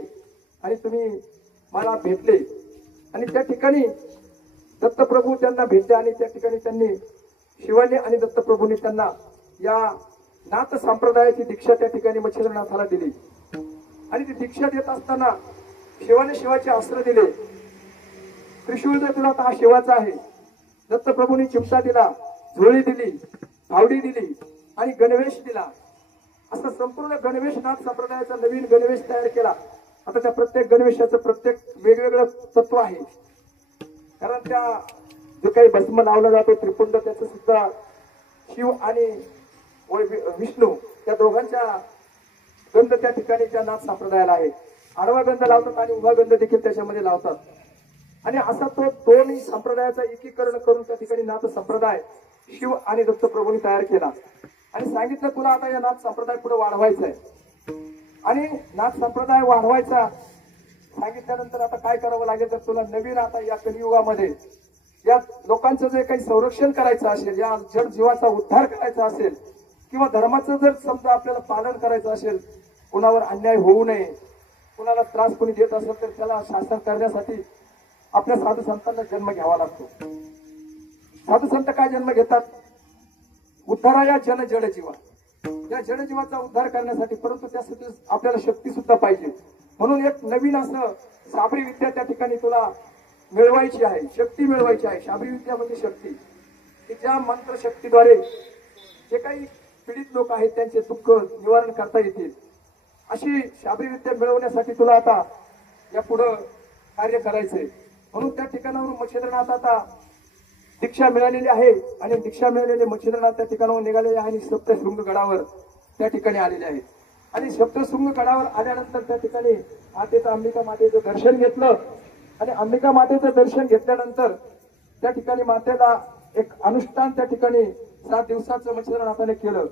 आणि तुम्ही मला भेटले. आणि त्या ठिकाणी दत्तप्रभू त्यांना भेटले आणि त्या ठिकाणी त्यांनी शिवाने आणि दत्तप्रभूंनी त्यांना या नाथ संप्रदायाची दीक्षा त्या ठिकाणी मच्छिंद्रनाथाला दिली. आणि ती दीक्षा देत असताना शिवाने शिवाचे अस्त्र दिले. त्रिशूळ जर तुला हा शिवाचा आहे. दत्तप्रभूंनी चिमटा दिला, झोळी दिली, फावडी दिली आणि गणवेश दिला. असं संपूर्ण गणवेश नाथ संप्रदायाचा नवीन गणवेश तयार केला. आता त्या प्रत्येक गणवेशाचं प्रत्येक वेगवेगळं तत्व आहे. कारण त्या जो काही भस्म लावला जातो त्रिपुंड, त्याचं सुद्धा शिव आणि विष्णू त्या दोघांच्या गंध त्या ठिकाणी त्या नाथ संप्रदायाला आहे. आडवा गंध लावतात आणि उभा गंध देखील त्याच्यामध्ये लावतात. आणि असा तो दोन्ही संप्रदायाचा एकीकरण करून त्या ठिकाणी नाथ संप्रदाय शिव आणि दत्तप्रभूंनी तयार केला. आणि सांगितलं, तुला आता या नाथ संप्रदाय पुढे वाढवायचा आहे. आणि नाथ संप्रदाय वाढवायचा सांगितल्यानंतर आता काय करावं लागेल, तर तुला नवीन आता या कलियुगामध्ये या लोकांचं जे काही संरक्षण करायचं असेल, या जड जीवाचा उद्धार करायचा असेल किंवा धर्माचं जर समजा आपल्याला पालन करायचं असेल, कुणावर अन्याय होऊ नये, कुणाला त्रास कोणी देत असेल तर त्याला शासन करण्यासाठी आपल्या साधू संतांना जन्म घ्यावा लागतो. साधू संत काय जन्म घेतात? उद्धाराया जन जड जीवा, या जड जीवाचा उद्धार करण्यासाठी. परंतु त्यासाठी आपल्याला शक्ती सुद्धा पाहिजे. म्हणून एक नवीन असं साबरी विद्या त्या ठिकाणी तुला मिळवायची आहे, शक्ती मिळवायची आहे. साबरी विद्या म्हणजे शक्ती, की ज्या मंत्र शक्तीद्वारे जे काही पीडित लोक आहेत त्यांचे दुःख निवारण करता येतील. अशी साबरी विद्या मिळवण्यासाठी तुला आता या पुढं कार्य करायचंय. म्हणून त्या ठिकाणावरून मच्छिंद्रनाथ आता दीक्षा मिळालेली आहे. आणि दीक्षा मिळालेले मच्छिंद्रनाथ त्या ठिकाणावर निघालेले आहे आणि सप्तशृंग गडावर त्या ठिकाणी आलेले आहेत. आणि सप्तशृंग गडावर आल्यानंतर त्या ठिकाणी अंबिका मातेचं दर्शन घेतलं. आणि अंबिका मातेचं दर्शन घेतल्यानंतर त्या ठिकाणी मातेला एक अनुष्ठान त्या ठिकाणी 7 दिवसाचं मच्छिंद्रनाथाने केलं.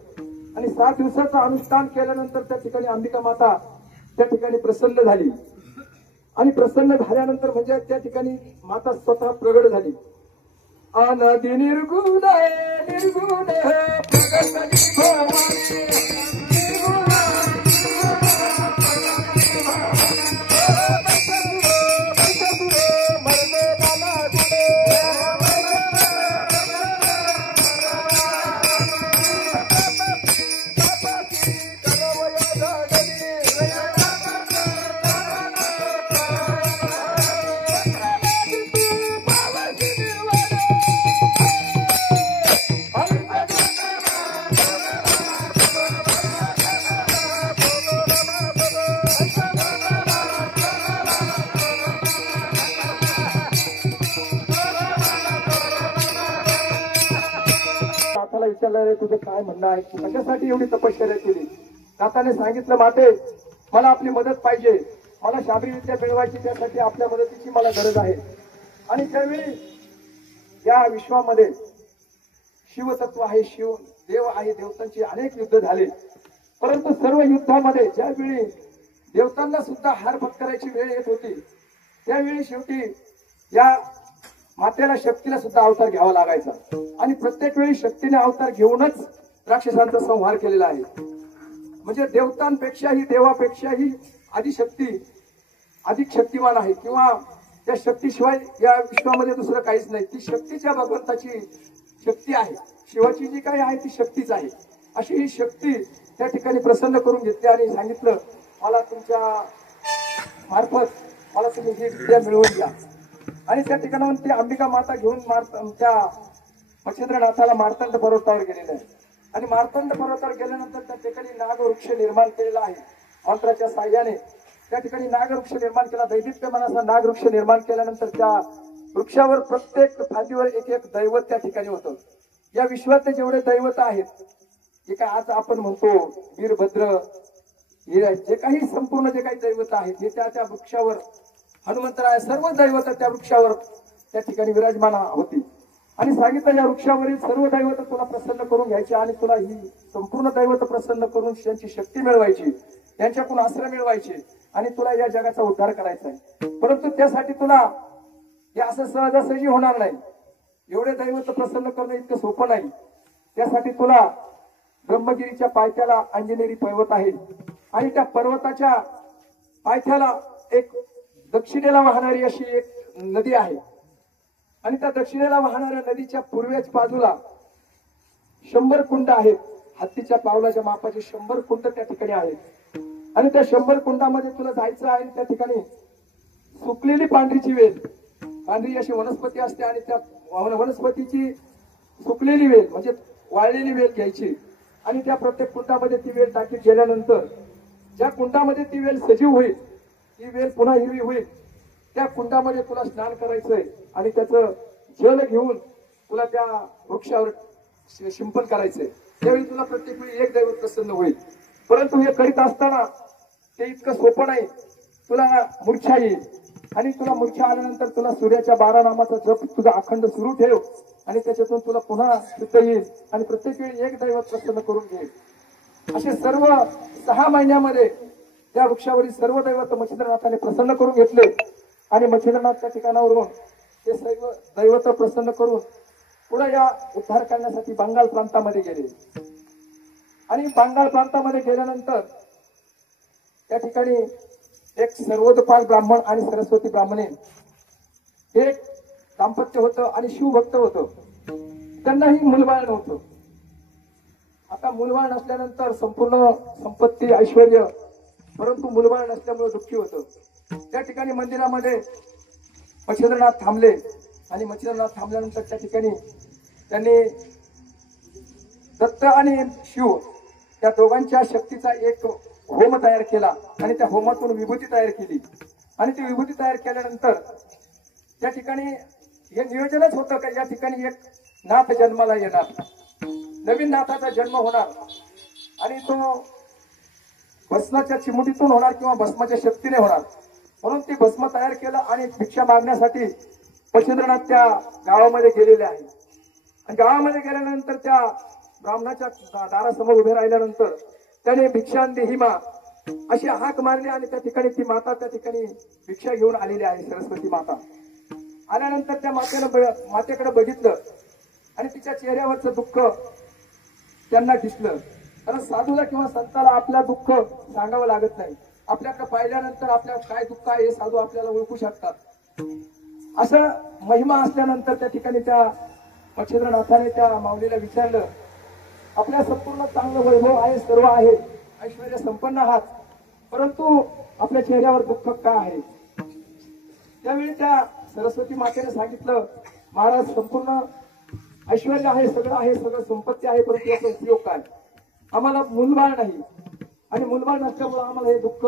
आणि 7 दिवसाचं अनुष्ठान केल्यानंतर त्या ठिकाणी अंबिका माता त्या ठिकाणी प्रसन्न झाली. आणि प्रसन्न झाल्यानंतर म्हणजे त्या ठिकाणी माता स्वतः प्रगट झाली. अनादि निर्गुण निर्गुण प्रगट भवानी, विचारलं, तुझं काय म्हणणं आहे, कशासाठी एवढी तपश्चर्या केली? नाथाने सांगितलं, माते मला आपली मदत पाहिजे, मला साबरी विद्या मिळवायची, त्यासाठी आपल्या मदतीची मला गरज आहे. आणि त्यावेळी या विश्वामध्ये शिवतत्व आहे, शिव देव आहे, देवतांची अनेक युद्ध झाले. परंतु सर्व युद्धामध्ये ज्यावेळी देवतांना सुद्धा हार पत्करायची वेळ येत होती, त्यावेळी शेवटी या मातेला शक्तीला सुद्धा अवतार घ्यावा लागायचा. आणि प्रत्येक वेळी शक्तीने अवतार घेऊनच राक्षसांचा संहार केलेला आहे. म्हणजे देवतांपेक्षाही देवापेक्षाही आदिशक्ती अधिक शक्तिमान आहे, किंवा त्या शक्तीशिवाय या विश्वामध्ये दुसरं काहीच नाही. ती शक्तीच्या भगवंताची शक्ती आहे, शिवाची जी काही आहे ती शक्तीच आहे. अशी ही शक्ती त्या ठिकाणी प्रसन्न करून घेतली आणि सांगितलं, मला तुमच्या मार्फत मला तुम्ही ही विद्या मिळवून द्या. आणि त्या ठिकाणाहून ती अंबिका माता घेऊन त्या मच्छिंद्रनाथाला मार्तंड पर्वतावर गेलेले आहे आणि मार्तंड पर्वतावर गेल्यानंतर त्या ठिकाणी नागवृक्ष निर्माण केलेला आहे मंत्राच्या साह्याने. त्या ठिकाणी नागवृक्ष निर्माण केला, दैदिप्यमान असा नागवृक्ष निर्माण केल्यानंतर त्या वृक्षावर प्रत्येक फांदीवर एक एक दैवत त्या ठिकाणी होतं. या विश्वातले जेवढे दैवत आहेत, जे काय आज आपण म्हणतो वीरभद्र, हे जे काही संपूर्ण जे काही दैवत आहेत हे त्या वृक्षावर, हनुमंतराय सर्व दैवत त्या वृक्षावर त्या ठिकाणी विराजमान होती. आणि सांगितलं या वृक्षावरील सर्व दैवत तुला प्रसन्न करून घ्यायची आणि तुला ही संपूर्ण दैवत प्रसन्न करून त्यांची शक्ती मिळवायची, त्यांच्याकडून आश्रय मिळवायचे आणि तुला या जगाचा उद्धार करायचा आहे. परंतु त्यासाठी तुला हे असं सहजासहजी होणार नाही. एवढे दैवत प्रसन्न करणं इतकं सोपं नाही. त्यासाठी तुला ब्रह्मगिरीच्या पायथ्याला अंजनेरी पर्वत आहे आणि त्या पर्वताच्या पायथ्याला एक दक्षिणेला वाहणारी अशी एक नदी आहे आणि त्या दक्षिणेला वाहणाऱ्या नदीच्या पूर्वेच बाजूला 100 कुंड आहेत. हत्तीच्या पावलाच्या मापाचे 100 कुंड त्या ठिकाणी आहेत आणि त्या 100 कुंडामध्ये तुला जायचं आहे. त्या ठिकाणी सुकलेली पांढरीची वेल, पांढरी अशी वनस्पती असते आणि त्या वनस्पतीची सुकलेली वेल म्हणजे वाळलेली वेल घ्यायची आणि त्या प्रत्येक कुंडामध्ये ती वेल टाकीत गेल्यानंतर ज्या कुंडामध्ये ती वेल सजीव होईल, ती वेल पुन्हा हिरवी होईल, त्या कुंडामध्ये तुला स्नान करायचंय आणि त्याचं जल घेऊन तुला त्या वृक्षावर शिंपण करायचंय. त्यावेळी तुला प्रत्येक वेळी एक दैवत प्रसन्न होईल. परंतु हे करीत असताना ते इतकं सोपं नाही. तुला मूर्छा येईल आणि तुला मूर्छा आल्यानंतर तुला सूर्याच्या 12 नामाचा जप तुझा अखंड सुरू ठेव आणि त्याच्यातून तुला पुन्हा शुद्ध येईल आणि प्रत्येक वेळी एक दैवत प्रसन्न करून घे. असे सर्व 6 महिन्यामध्ये त्या वृक्षावरील सर्व दैवत मच्छिंद्रनाथाने प्रसन्न करून घेतले आणि मच्छिंद्रनाथच्या ठिकाणावरून ते सर्व दैवत प्रसन्न करून पुढे या उद्धार करण्यासाठी बंगाल प्रांतामध्ये गेले. आणि बंगाल प्रांतामध्ये गेल्यानंतर त्या ठिकाणी एक सर्वोदपाल ब्राह्मण आणि सरस्वती ब्राह्मणे एक दाम्पत्य होतं आणि शिवभक्त होतं. त्यांनाही मुलबाळ नव्हतं. आता मुलबाळ नसल्यानंतर संपूर्ण संपत्ती ऐश्वर, परंतु मुलबाळ नसल्यामुळे दुःखी होतं. त्या ठिकाणी मंदिरामध्ये मच्छिंद्रनाथ थांबले आणि मच्छिंद्रनाथ थांबल्यानंतर त्या ठिकाणी त्यांनी दत्त आणि शिव त्या दोघांच्या शक्तीचा एक होम तयार केला आणि त्या होमातून विभूती तयार केली आणि ती विभूती तयार केल्यानंतर त्या ठिकाणी हे नियोजनच होतं का या ठिकाणी एक नाथ जन्माला येणार, नवीन नाथाचा जन्म होणार आणि तो भस्माच्या चिमुटीतून होणार किंवा भस्माच्या शक्तीने होणार. म्हणून ती भस्म तयार केलं आणि भिक्षा मागण्यासाठी मच्छिंद्रनाथ त्या गावामध्ये गेलेले आहे. आणि गावामध्ये गेल्यानंतर त्या ब्राह्मणाच्या दारासमोर उभे राहिल्यानंतर त्याने भिक्षांदेही मा अशी हाक मारली आणि त्या ठिकाणी ती माता त्या ठिकाणी भिक्षा घेऊन आलेली आहे. सरस्वती माता आल्यानंतर त्या मातेकडे बघितलं आणि तिच्या चेहऱ्यावरचं दुःख त्यांना दिसलं. कारण साधूला किंवा संताला आपलं दुःख सांगावं लागत नाही. आपल्याकडे पाहिल्यानंतर आपल्याला काय दुःख आहे हे साधू आपल्याला ओळखू शकतात. असं महिमा असल्यानंतर त्या ठिकाणी त्या मच्छिंद्रनाथाने त्या माऊलीला विचारलं, आपल्या संपूर्ण चांगलं वैभव आहे, सर्व आहे, ऐश्वर्य संपन्न आहात, परंतु आपल्या चेहऱ्यावर दुःख का आहे? त्यावेळी त्या सरस्वती मातेने सांगितलं, महाराज संपूर्ण ऐश्वर्य आहे, सगळं संपत्ती आहे, परंतु याचा उपयोग काय? आम्हाला मुलबाळ नाही आणि मुलबाळ नसल्यामुळे आम्हाला हे दुःख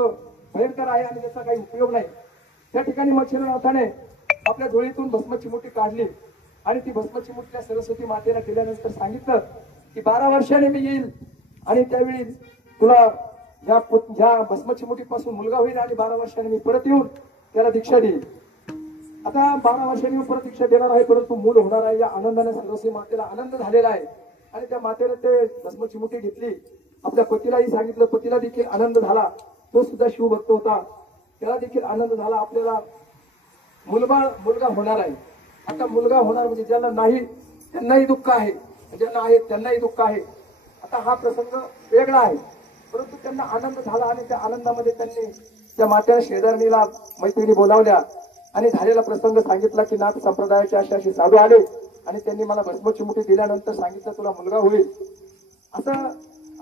भयंकर आहे आणि त्याचा काही उपयोग नाही. त्या ठिकाणी मच्छिंद्रनाथाने आपल्या डोळीतून भस्माची मुठी काढली आणि ती भस्माची मुठी त्या सरस्वती मातेला दिल्यानंतर सांगितलं की 12 वर्षाने मी येईल आणि त्यावेळी तुला ज्या भस्माची मुठीपासून मुलगा होईल आणि 12 वर्षाने मी परत येऊन त्याला दीक्षा देईल. आता 12 वर्षांनी मी परत दीक्षा देणार आहे, परंतु मूल होणार आहे. या आनंदाने सरस्वती मातेला आनंद झालेला आहे आणि त्या मातेने ते भस्माची मुठी घेतली. आपल्या पतीलाही सांगितलं, पतीला देखील आनंद झाला. तो सुद्धा शिवभक्त होता, त्याला देखील आनंद झाला. आपल्याला मुलगा होणार आहे. आता मुलगा होणार म्हणजे ज्यांना नाही त्यांनाही दुःख आहे, ज्यांना आहे त्यांनाही दुःख आहे. आता हा प्रसंग वेगळा आहे, परंतु त्यांना आनंद झाला आणि त्या आनंदामध्ये त्यांनी त्या मातेला शेजारणीला मैत्रिणी बोलावल्या आणि झालेला प्रसंग सांगितला की नाथ संप्रदायाचे असे साधू आले आणि त्यांनी मला भस्माची मुठी दिल्यानंतर सांगितलं तुला मुलगा होईल. असं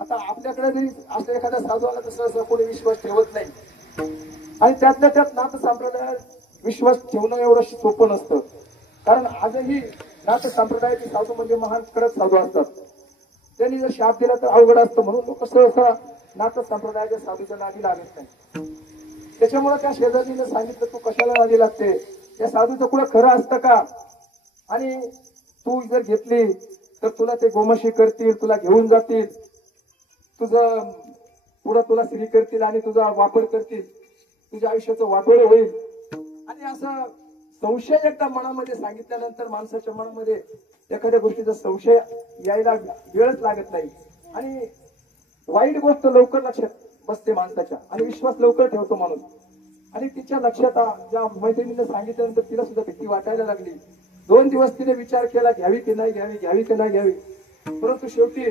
आता आपल्याकडे जरी असं एखाद्या साधू आला तसं कोणी विश्वास ठेवत नाही आणि त्यातल्या त्यात नाथ संप्रदायात विश्वास ठेवणं एवढं सोपं नसतं. कारण आजही नाथ संप्रदायाचे साधू म्हणजे महान कडक साधू असतात. त्यांनी जर शाप दिला तर अवघड असतं, म्हणून लोक सहसा नाथ संप्रदायाच्या साधूच्या नादी लागत नाही. त्याच्यामुळे त्या शेजारीने सांगितलं, तू कशाला नादी लागते, त्या साधूचं कुठं खरं असतं का, आणि तू जर घेतली तर तुला ते गोमशी करतील, तुला घेऊन जातील, तुझं पुढं तुला स्त्री करतील आणि तुझा वापर करतील, तुझ्या आयुष्याचं वाटोळ होईल. आणि असं संशय एकदा मनामध्ये सांगितल्यानंतर माणसाच्या मनामध्ये एखाद्या गोष्टीचा संशय यायला वेळच लागत नाही आणि वाईट गोष्ट लवकर लक्षात बसते माणसाच्या आणि विश्वास लवकर ठेवतो माणूस. आणि तिच्या लक्षात ज्या मैत्रिणीने सांगितल्यानंतर तिला सुद्धा भीती वाटायला लागली. 2 दिवस तिने विचार केला, घ्यावी की नाही घ्यावी, घ्यावी की नाही घ्यावी, परंतु शेवटी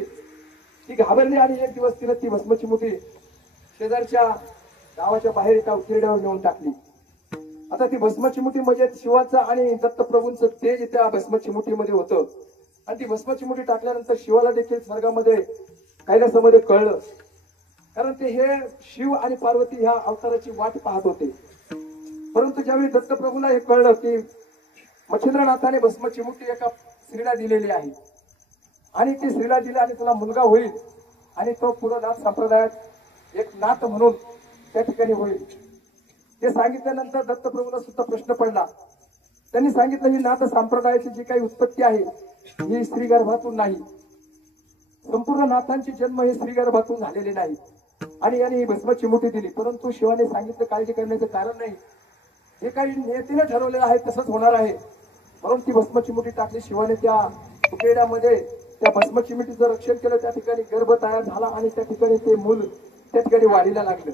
ती घाबरली आणि एक दिवस तिला ती भस्मची मुठी शेजारच्या गावाच्या बाहेर एका उकिरड्यावर नेऊन टाकली. आता ती भस्माची मुठी म्हणजे शिवाचं आणि दत्तप्रभूंचं तेज त्या भस्माची मुठीमध्ये होतं. आणि ती भस्माची मुठी टाकल्यानंतर शिवाला देखील स्वर्गामध्ये कैलासामध्ये कळलं, कारण ते हे शिव आणि पार्वती ह्या अवताराची वाट पाहत होते. परंतु ज्यावेळी दत्तप्रभूला हे कळलं की मच्छिंद्रनाथाने भस्माची मुठी एका स्त्रीला दिलेली आहे आणि ती स्त्रीला दिली आणि तुला मुलगा होईल आणि तो पुढे नाथ संप्रदायात एक नाथ म्हणून त्या ठिकाणी होईल, ते सांगितल्यानंतर दत्तप्रभूला सुद्धा प्रश्न पडला. त्यांनी सांगितलं, ही नाथ संप्रदायाची जी काही उत्पत्ती आहे ही स्त्री गर्भातून नाही, संपूर्ण नाथांची जन्म हे स्त्री गर्भातून झालेले नाही. आणि याने ही भस्माची मुठी दिली. परंतु शिवाने सांगितलं, काळजी करण्याचं कारण नाही, हे काही नियतीने ठरवलेलं आहे तसंच होणार आहे. म्हणून ती भस्माची मुठी टाकली. शिवाने त्या उकेड्यामध्ये त्या भस्माची मुठीचं रक्षण केलं. त्या ठिकाणी गर्भ तयार झाला आणि त्या ठिकाणी ते मूल त्या ठिकाणी वाढीला लागलं.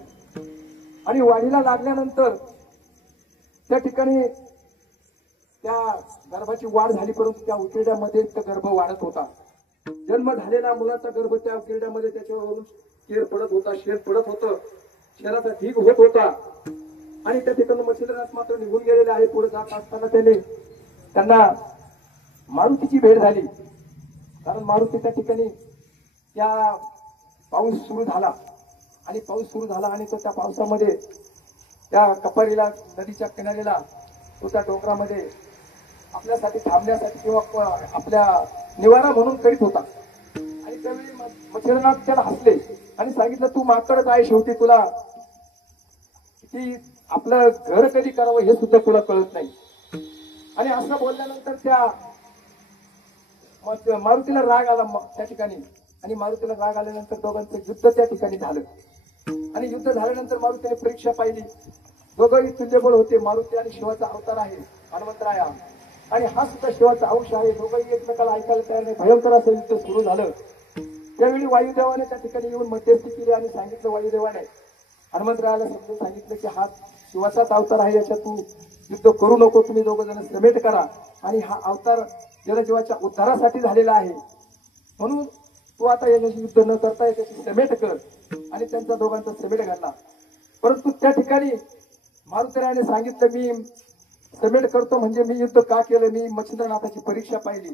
आणि वाढीला लागल्यानंतर त्या ठिकाणी त्या गर्भाची वाढ झाली, परंतु त्या उकिरड्यामध्ये तो गर्भ वाढत होता. जन्म झालेला मुलाचा गर्भ त्या उकिरड्यामध्ये त्याच्यावरून केर पडत होता, शेर पडत होतं, शेराचा ढीग होत होता. आणि त्या ठिकाणी मच्छिंद्रनाथ मात्र निघून गेलेले आहे. पुढे जात असताना त्यांना मारुतीची भेट झाली, कारण मारुती त्या ठिकाणी त्या पाऊस सुरू झाला आणि पाऊस सुरू झाला आणि तो त्या पावसामध्ये त्या कपारीला नदीच्या किनाऱ्याला तो त्या डोंगरामध्ये आपल्यासाठी थांबण्यासाठी किंवा आपल्या निवारा म्हणून करीत होता. आणि त्यावेळी मच्छिंद्रनाथ त्याला हसले आणि सांगितलं, तू माकडच आहे, शेवटी तुला की आपलं घर कधी करावं हे सुद्धा तुला कळत नाही. आणि असं बोलल्यानंतर त्या मारुतीला राग आला त्या ठिकाणी आणि मारुतीला राग आल्यानंतर दोघांचं युद्ध त्या ठिकाणी झालं. आणि युद्ध झाल्यानंतर मारुतीने परीक्षा पाहिली. दोघंही तुल्यबळ होते. मारुती आणि शिवाचा अवतार आहे हनुमंतराया आणि हा सुद्धा शिवाचा अंश आहे. दोघंही एकमेकाला ऐकायला तयार नाही. भयंकर असं युद्ध सुरू झालं. त्यावेळी वायुदेवाने त्या ठिकाणी येऊन मध्यस्थी केली आणि सांगितलं, वायुदेवाने हनुमंतरायाला समजून सांगितलं की हा शिवाचाच अवतार आहे, याच्यात तू युद्ध करू नको, तुम्ही दोघं जण समेट करा. आणि हा अवतार जनजीवाच्या उद्धारासाठी झालेला आहे, म्हणून तू आता याच्याशी युद्ध न करता याच्याशी समेट कर. आणि त्यांचा दोघांचा समेट घातला. परंतु त्या ठिकाणी मारुतीरायाने सांगितलं, मी समेट करतो म्हणजे मी युद्ध का केलं, मी मच्छिंद्रनाथाची परीक्षा पाहिली.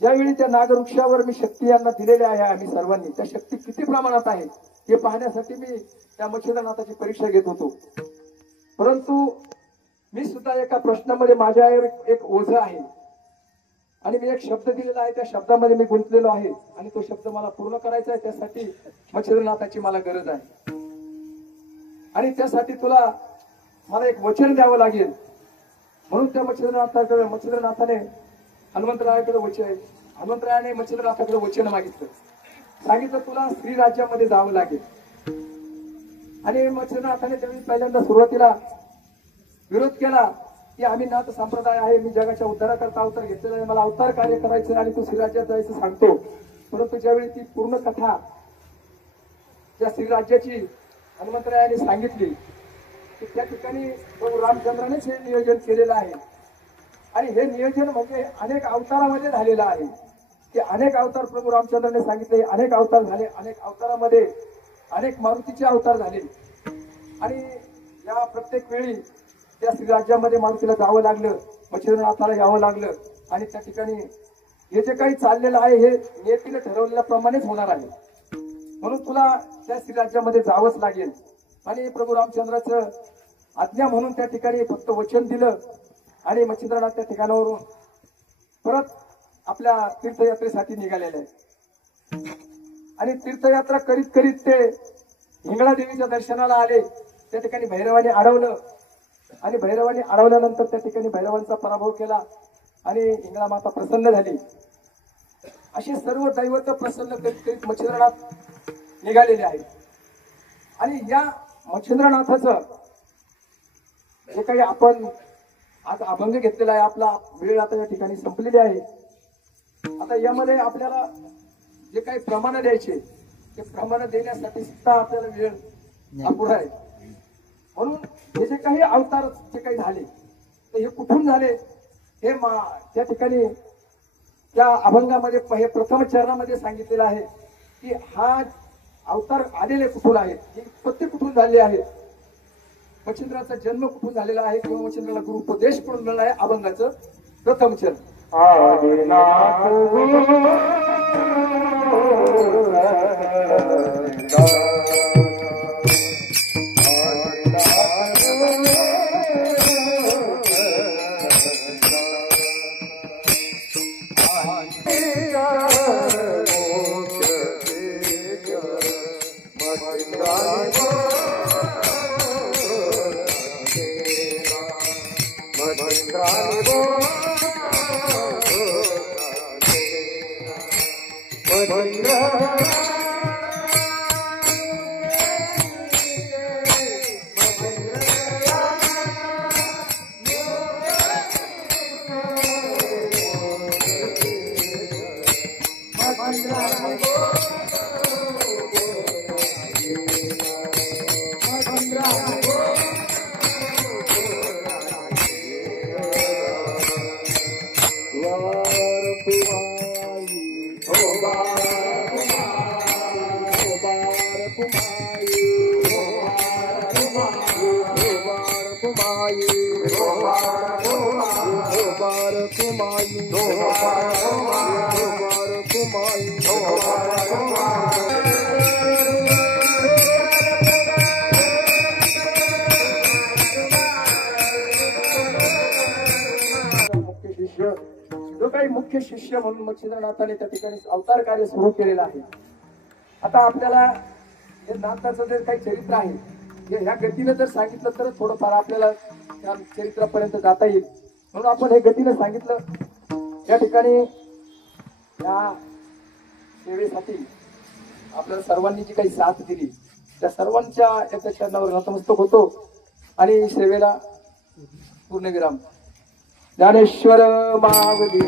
ज्यावेळी त्या नागवृक्षावर मी शक्ती यांना दिलेल्या आहे, आम्ही सर्वांनी त्या शक्ती किती प्रमाणात आहे हे पाहण्यासाठी मी त्या मच्छिंद्रनाथाची परीक्षा घेत होतो. परंतु मी सुद्धा एका प्रश्नामध्ये माझ्या एक ओझं आहे आणि मी एक शब्द दिलेला आहे, त्या शब्दामध्ये मी गुंतलेलो आहे आणि तो शब्द मला पूर्ण करायचा आहे. त्यासाठी मच्छिंद्रनाथाची मला गरज आहे आणि त्यासाठी तुला मला एक वचन द्यावं लागेल. म्हणून त्या मच्छिंद्रनाथाने हनुमंतरायाकडे हनुमंतरायाने मच्छिंद्रनाथाकडे वचन मागितलं. सांगितलं, तुला स्त्री राज्यामध्ये जावं लागेल. आणि मच्छिंद्रनाथाने त्यावेळी पहिल्यांदा सुरुवातीला विरोध केला की आम्ही नाथ संप्रदाय आहे, मी जगाच्या उद्धाराकरता अवतार घेतलेला आहे, मला अवतार कार्य करायचं आणि तू श्रीराज्यात जायचं सांगतो. परंतु ज्यावेळी ती पूर्ण कथा त्या श्रीराज्याची हनुमंतरायाने सांगितली की त्या ठिकाणी प्रभू रामचंद्रानेच हे नियोजन केलेलं आहे आणि हे नियोजन म्हणजे अनेक अवतारामध्ये झालेलं आहे. ते अनेक अवतार प्रभू रामचंद्राने सांगितले, अनेक अवतार झाले, अनेक अवतारामध्ये अनेक मारुतीचे अवतार झाले. आणि या प्रत्येक वेळी त्या श्रीराज्यामध्ये मारुतीला जावं लागलं, मच्छिंद्रनाथाला यावं लागलं. आणि त्या ठिकाणी हे जे काही चाललेलं आहे हे नियतीने ठरवलेल्याप्रमाणेच होणार आहे, म्हणून तुला त्या श्रीराज्यामध्ये जावंच लागेल. आणि प्रभू रामचंद्राचं आज्ञा म्हणून त्या ठिकाणी फक्त वचन दिलं आणि मच्छिंद्रनाथ त्या ठिकाणावरून परत आपल्या तीर्थयात्रेसाठी निघालेले आहेत आणि तीर्थयात्रा करीत करीत ते हिंगळा देवीच्या दर्शनाला आले. त्या ठिकाणी भैरवाने अडवलं आणि भैरवाने अडवल्यानंतर त्या ठिकाणी भैरवांचा पराभव केला आणि हिंगळा माता प्रसन्न झाली. अशी सर्व दैवत प्रसन्न करीत करीत मच्छिंद्रनाथ निघालेले आहेत. आणि या मच्छिंद्रनाथाचं जे काही आपण आज अभंग घेतलेला आहे, आपला वेळ आता या ठिकाणी संपलेली आहे. आता यामध्ये आपल्याला जे काही प्रमाण द्यायचे ते प्रमाण देण्यासाठी सुद्धा आपल्याला वेळ अपुरा आहे. म्हणून हे जे काही अवतार जे काही झाले तर हे कुठून झाले हे त्या ठिकाणी त्या अभंगामध्ये हे प्रथम चरणामध्ये सांगितलेलं आहे की हा अवतार आलेले कुठून आहेत, ही उत्पत्ती कुठून झाली आहे, मच्छिंद्राचा जन्म कुठून झालेला आहे किंवा मच्छिंद्राला गुरु उपदेश कुठून मिळाला आहे. अभंगाचं प्रथम चरण जो काही मुख्य शिष्य म्हणून मच्छिंद्रनाथाने त्या ठिकाणी अवतार कार्य सुरू केलेलं आहे. आता आपल्याला हे नाथाचं जे काही चरित्र आहे हे ह्या गतीने जर सांगितलं तर थोडंफार आपल्याला त्या चरित्रापर्यंत जाता येईल. म्हणून आपण हे गतीने सांगितलं. या ठिकाणी या सेवेसाठी आपल्याला सर्वांनी जी काही साथ दिली त्या सर्वांच्या याच्या चरणावर नतमस्तक होतो आणि सेवेला पूर्णविराम. ज्ञानेश्वर माऊली